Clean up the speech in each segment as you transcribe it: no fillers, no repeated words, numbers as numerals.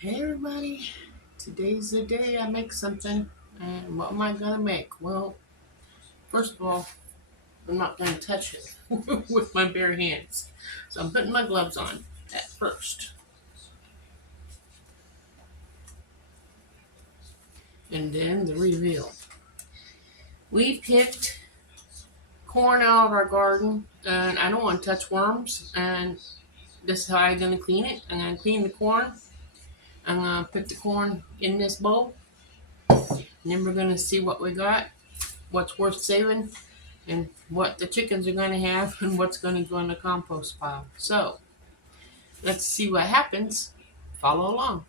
Hey everybody, today's the day I make something. And what am I gonna make? Well, first of all, I'm not gonna touch it with my bare hands. So I'm putting my gloves on at first. And then the reveal. We picked corn out of our garden and I don't want to touch worms, and this is how I'm gonna clean it. I'm gonna clean the corn. I'm gonna put the corn in this bowl, and then we're gonna see what we got, what's worth saving, and what the chickens are going to have, and what's going to go in the compost pile. So let's see what happens. Follow along.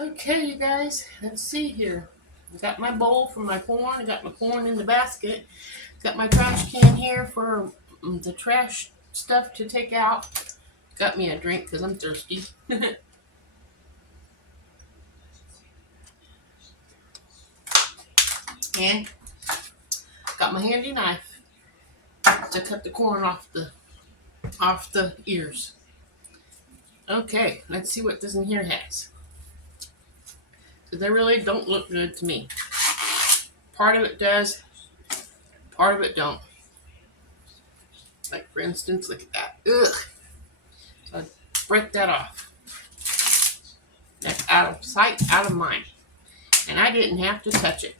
Okay, you guys, let's see here. I got my bowl for my corn. I got my corn in the basket. Got my trash can here for the trash stuff to take out. Got me a drink because I'm thirsty. And got my handy knife to cut the corn off the ears. Okay, let's see what this in here has. Because they really don't look good to me. Part of it does, part of it don't. Like for instance, look at that. Ugh. So I break that off. That's out of sight, out of mind. And I didn't have to touch it.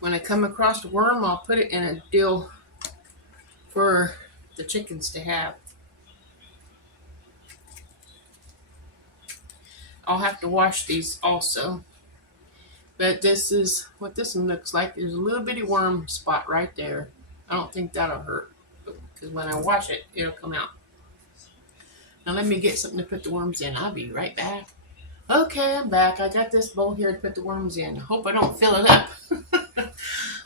When I come across a worm, I'll put it in a dill for the chickens to have. I'll have to wash these also. But this is what this one looks like. There's a little bitty worm spot right there. I don't think that'll hurt, because when I wash it, it'll come out. Now let me get something to put the worms in. I'll be right back. Okay, I'm back. I got this bowl here to put the worms in. Hope I don't fill it up.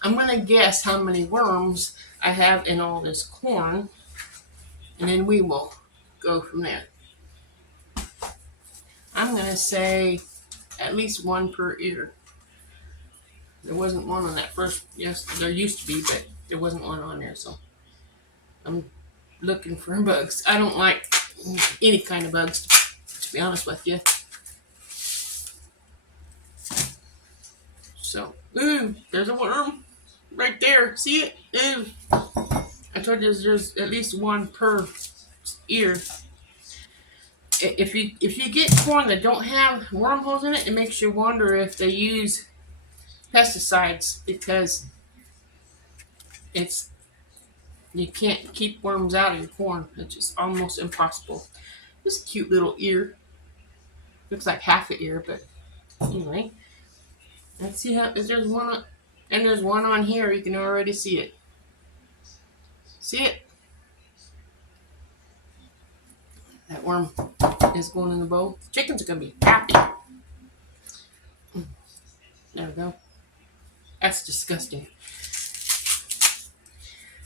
I'm going to guess how many worms I have in all this corn, and then we will go from there. I'm going to say at least one per ear. There wasn't one on that first. Yes, there used to be, but there wasn't one on there, so I'm looking for bugs. I don't like any kind of bugs, to be honest with you. So, ooh, there's a worm right there. See it? Ooh. I told you there's at least one per ear. If you get corn that don't have wormholes in it, it makes you wonder if they use pesticides, because it's you can't keep worms out of your corn. It's just almost impossible. This cute little ear. Looks like half an ear, but anyway. Let's see how there's one on, and there's one on here. You can already see it. See it? That worm is going in the bowl. The chickens are gonna be happy. There we go. That's disgusting.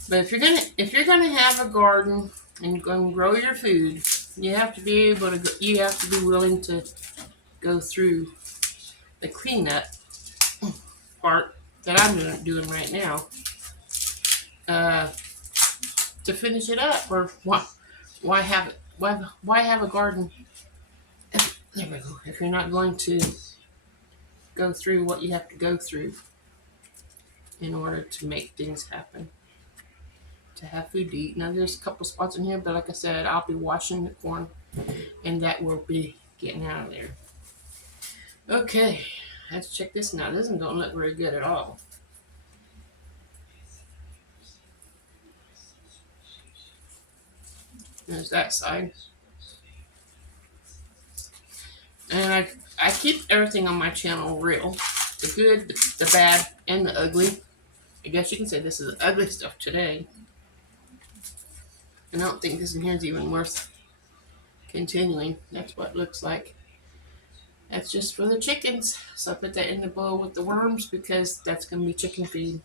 But if you're gonna have a garden and you're gonna grow your food, you have to be able to. You have to be willing to go through the cleanup part that I'm doing right now to finish it up. Or why have it? Why have a garden? There we go. If you're not going to go through what you have to go through in order to make things happen, to have food to eat. Now there's a couple spots in here, but like I said, I'll be washing the corn, and that will be getting out of there. Okay, let's check this now. This one don't look very good at all. There's that side. And I keep everything on my channel real. The good, the bad, and the ugly. I guess you can say this is the ugly stuff today. And I don't think this in here is even worth continuing. That's what it looks like. That's just for the chickens. So I put that in the bowl with the worms because that's going to be chicken feed.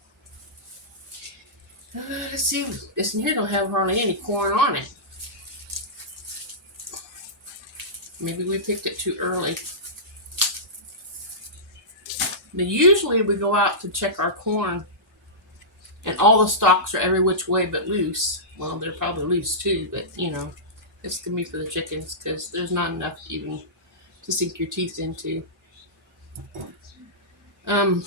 Let's see. This in here don't have hardly any corn on it. Maybe we picked it too early. But usually we go out to check our corn And all the stalks are every which way but loose. Well, they're probably loose too, but it's gonna be for the chickens because there's not enough even to sink your teeth into. Um,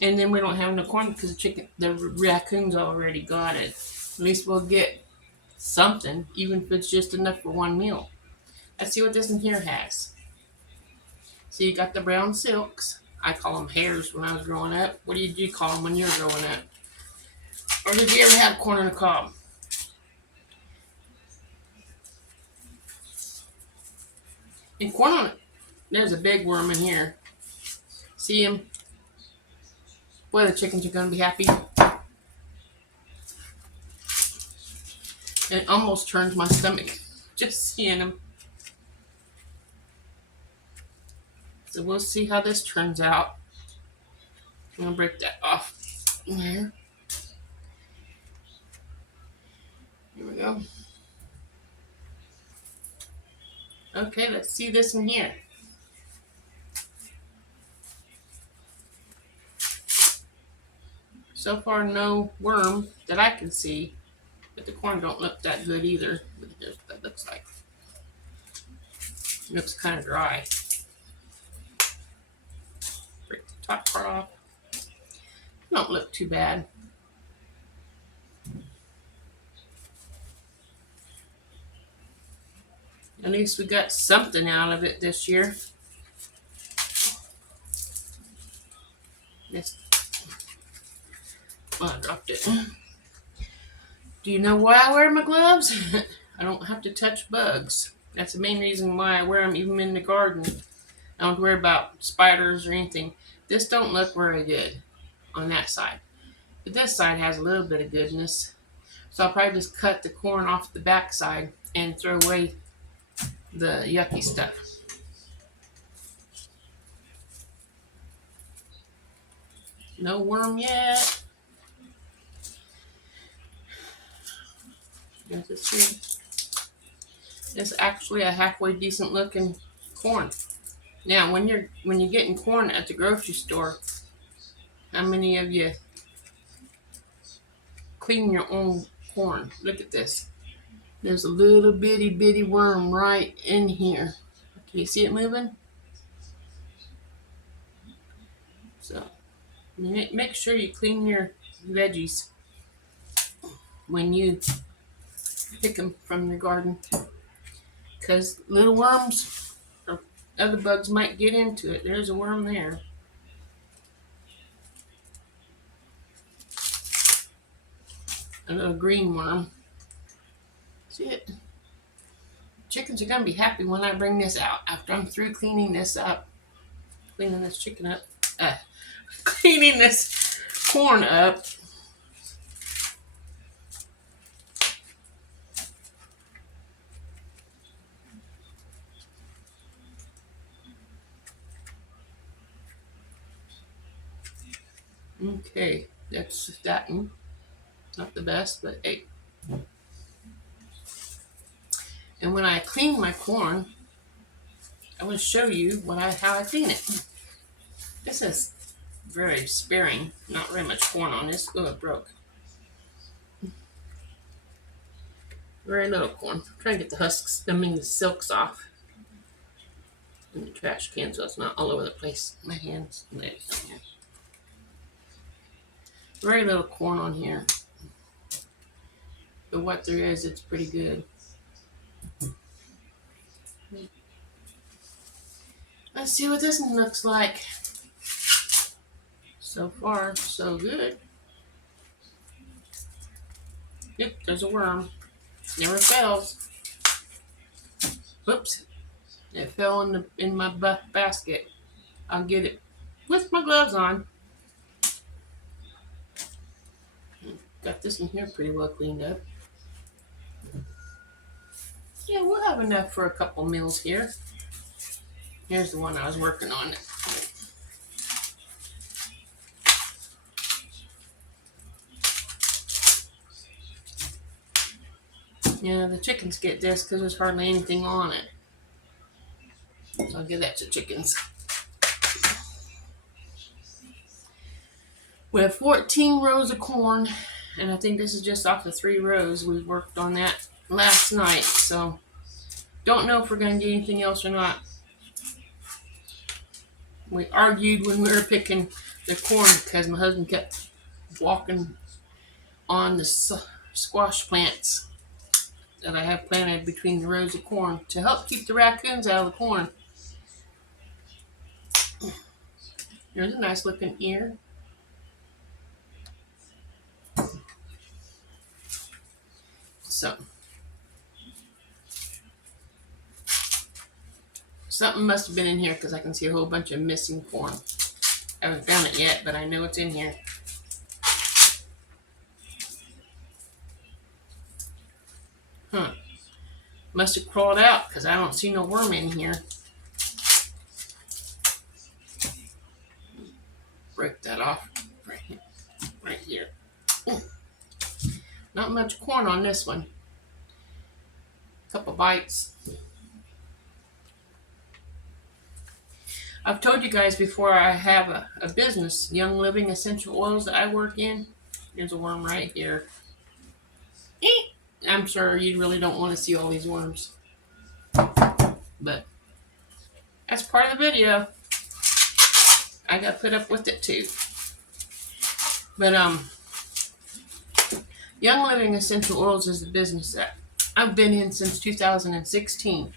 and then we don't have no corn because the raccoons already got it. At least we'll get something, even if it's just enough for one meal. Let's see what this in here has. So you got the brown silks. I call them hares when I was growing up. What did you call them when you were growing up? Or did you ever have corn on the cob? And corn on it. There's a big worm in here. See him? Boy, the chickens are going to be happy. It almost turns my stomach just seeing him. So we'll see how this turns out. I'm going to break that off there. Here we go. Okay, let's see this in here. So far, no worm that I can see, but the corn don't look that good either. Here's what that looks like. It looks kind of dry. Break the top part off. Don't look too bad. At least we got something out of it this year. This, I dropped it. Do you know why I wear my gloves? I don't have to touch bugs. That's the main reason why I wear them even in the garden. I don't worry about spiders or anything. This don't look very good on that side. But this side has a little bit of goodness. So I'll probably just cut the corn off the back side and throw away the yucky stuff. No worm yet. It's actually a halfway decent looking corn. Now, when you're getting corn at the grocery store, how many of you clean your own corn? Look at this. There's a little bitty worm right in here. Can you see it moving? So, make sure you clean your veggies when you pick them from your garden, because little worms or other bugs might get into it. There's a worm there. A little green worm. See it? Chickens are going to be happy when I bring this out after I'm through cleaning this up. Cleaning this chicken up. Cleaning this corn up. Okay, that's that one. Not the best, but hey. And when I clean my corn, I will show you how I clean it. This is very sparing, not very much corn on this. Oh, it broke. Very little corn. I'm trying to get the husks, the silks off in the trash can so it's not all over the place. My hands and legs on here. Very little corn on here. But what there is, it's pretty good. Let's see what this one looks like. So far, so good. Yep, there's a worm. Never fails. Whoops. It fell in my basket. I'll get it with my gloves on. Got this in here pretty well cleaned up. Yeah, we'll have enough for a couple meals here. Here's the one I was working on. Yeah, the chickens get this because there's hardly anything on it. So I'll give that to chickens. We have 14 rows of corn, and I think this is just off the 3 rows. We worked on that last night, so don't know if we're going to get anything else or not. We argued when we were picking the corn because my husband kept walking on the squash plants that I have planted between the rows of corn to help keep the raccoons out of the corn. There's a nice looking ear. So something must have been in here because I can see a whole bunch of missing corn. I haven't found it yet, but I know it's in here. Huh. Must have crawled out because I don't see no worm in here. Break that off right here. Not much corn on this one. Couple bites. I've told you guys before I have a business, Young Living Essential Oils, that I work in. There's a worm right here. I'm sure you really don't want to see all these worms. But that's part of the video. I got to put up with it too. But Young Living Essential Oils is the business that I've been in since 2016.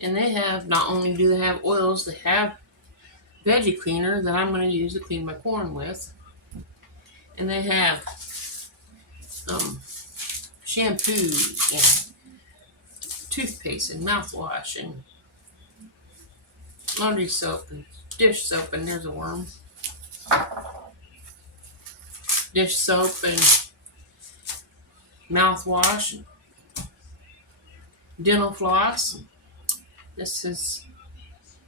And they have, not only do they have oils, they have veggie cleaner that I'm going to use to clean my corn with. And they have shampoo and toothpaste and mouthwash and laundry soap and dish soap. And there's a worm. Dish soap and mouthwash and dental floss. This is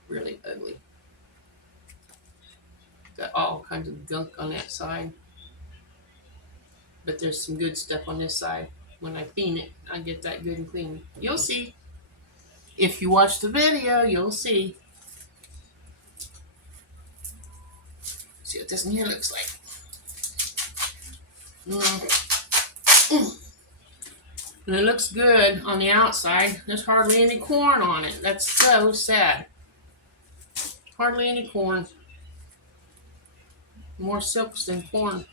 really ugly. Got all kinds of gunk on that side. But there's some good stuff on this side. When I clean it, I get that good and clean. You'll see. If you watch the video, you'll see. See what this in here looks like. And it looks good on the outside. There's hardly any corn on it. That's so sad. Hardly any corn. More silks than corn.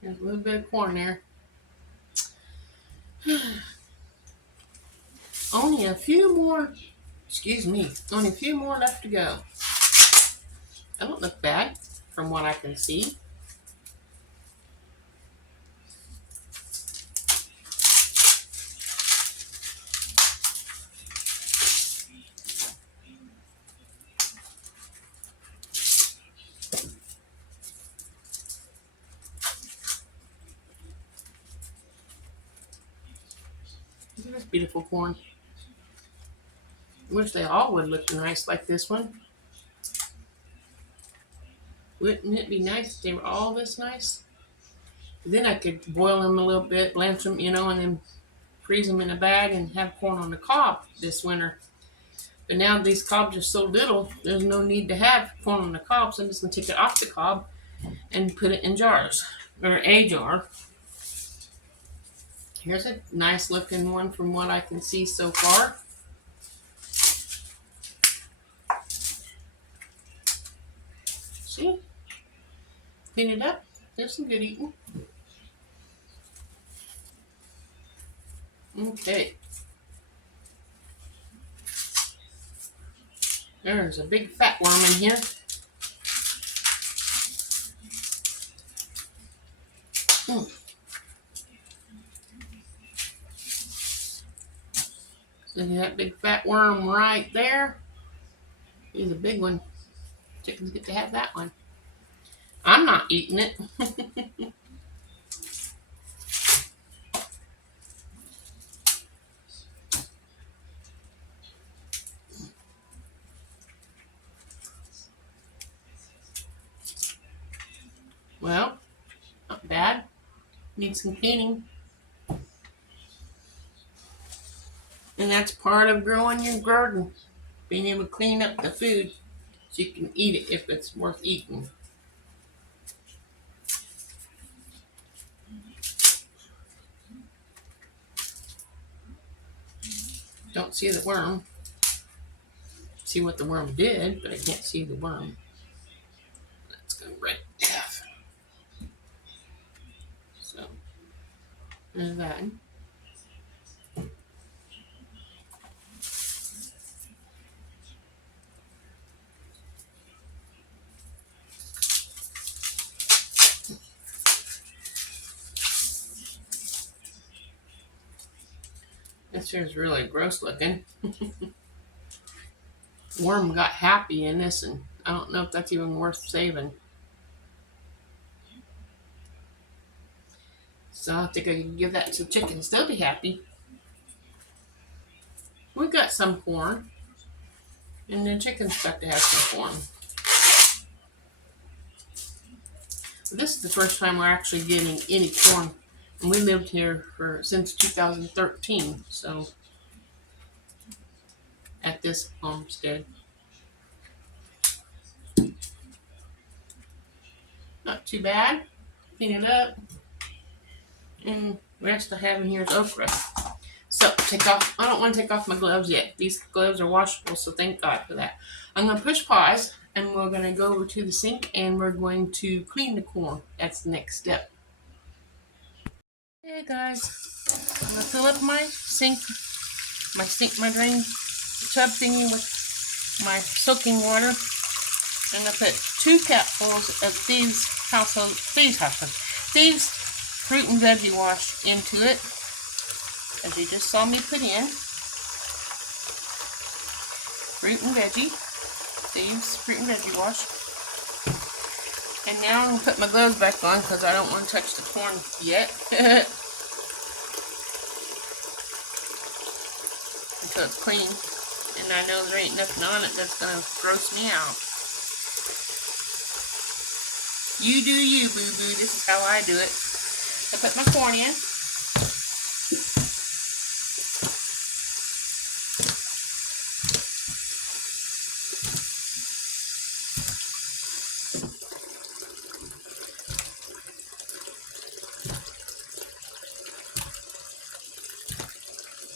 There's a little bit of corn there. Only a few more left to go. That don't look bad from what I can see. Look at this beautiful corn. Wish they all would look nice like this one. Wouldn't it be nice if they were all this nice? Then I could boil them a little bit, blanch them, and then freeze them in a bag and have corn on the cob this winter. But now these cobs are so little, there's no need to have corn on the cob, so I'm just going to take it off the cob and put it in jars, or a jar. Here's a nice looking one from what I can see so far. See? Clean it up. There's some good eating. Okay. There's a big fat worm in here. See that big fat worm right there? He's a big one. Chickens get to have that one. I'm not eating it. Well, not bad. Needs some cleaning. And that's part of growing your garden, being able to clean up the food so you can eat it if it's worth eating. Don't see the worm. See what the worm did, but I can't see the worm. Let's go right half. So, there's that. This here's really gross looking. Worm got happy in this, and I don't know if that's even worth saving. So I think I can give that to chickens. They'll be happy. We got some corn, and the chickens got to have some corn. This is the first time we're actually getting any corn, and we lived here since 2013. So at this homestead, not too bad. Clean it up, and the rest I have in here is okra. So take off. I don't want to take off my gloves yet. These gloves are washable, so thank God for that. I'm going to push pause, and we're going to go over to the sink, and we're going to clean the corn. That's the next step. Hey guys, I'm going to fill up my drain tub thingy with my soaking water. I'm going to put 2 capfuls of Thieves fruit and veggie wash into it, as you just saw me put in. Thieves fruit and veggie wash. And now I'm going to put my gloves back on because I don't want to touch the corn yet. Until it's clean. And I know there ain't nothing on it that's going to gross me out. You do you, boo-boo. This is how I do it. I put my corn in.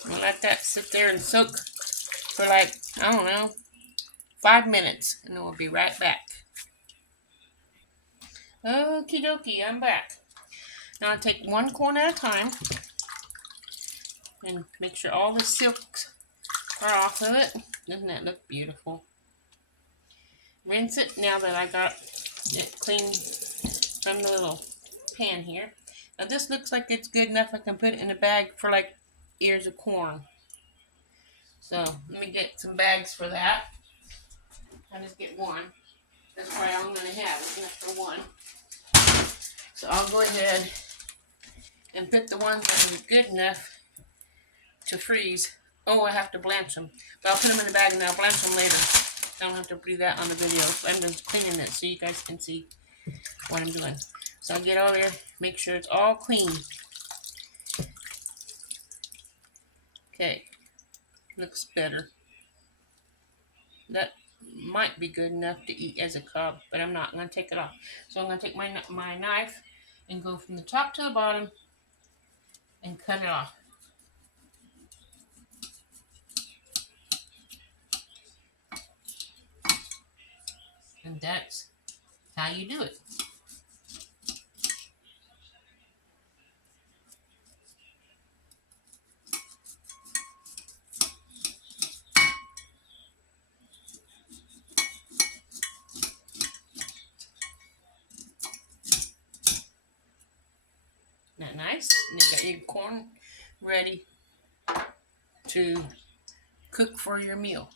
And let that sit there and soak for like, I don't know, 5 minutes. And then we'll be right back. Okie dokie, I'm back. Now I take one corn at a time and make sure all the silks are off of it. Doesn't that look beautiful? Rinse it now that I got it clean from the little pan here. Now this looks like it's good enough. I can put it in a bag for like ears of corn. So let me get some bags for that. I just get one. That's probably all I'm going to have is enough for one. So I'll go ahead and put the ones that are good enough to freeze. Oh, I have to blanch them. But I'll put them in the bag and I'll blanch them later. I don't have to do that on the video. I'm just cleaning it so you guys can see what I'm doing. So I'll get all there, make sure it's all clean. Okay, looks better. That might be good enough to eat as a cob, but I'm not. I'm going to take it off. So I'm going to take my knife and go from the top to the bottom and cut it off. And that's how you do it. Isn't that nice? And you got your corn ready to cook for your meal.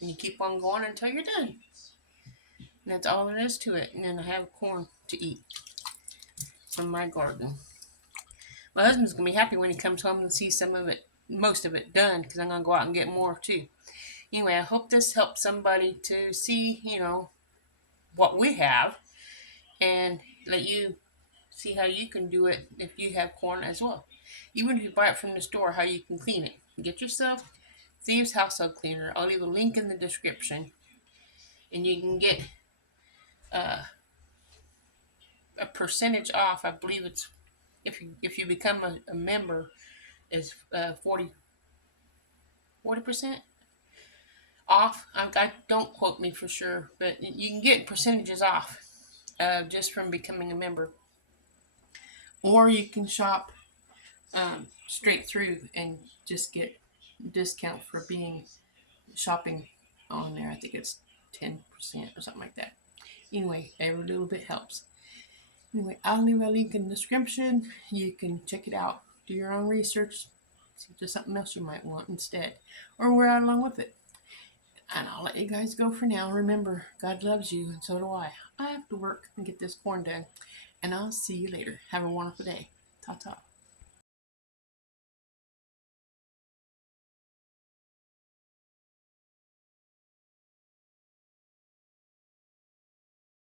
And you keep on going until you're done. And that's all there is to it. And then I have corn to eat from my garden. My husband's going to be happy when he comes home and sees most of it done, because I'm going to go out and get more too. Anyway, I hope this helps somebody to see, what we have and let you see how you can do it if you have corn as well. even if you buy it from the store, how you can clean it. Get yourself Thieves household cleaner. I'll leave a link in the description, and you can get uh, a percentage off. I believe it's if you become a member, is 40% off. I don't quote me for sure, but you can get percentages off just from becoming a member, or you can shop straight through and just get discount for being shopping on there. I think it's 10% or something like that. Anyway, every little bit helps. Anyway, I'll leave a link in the description. You can check it out, do your own research, see if there's something else you might want instead, or we're out along with it. And I'll let you guys go for now. Remember, God loves you, and so do I. I have to work and get this corn done. And I'll see you later. Have a wonderful day. Ta ta.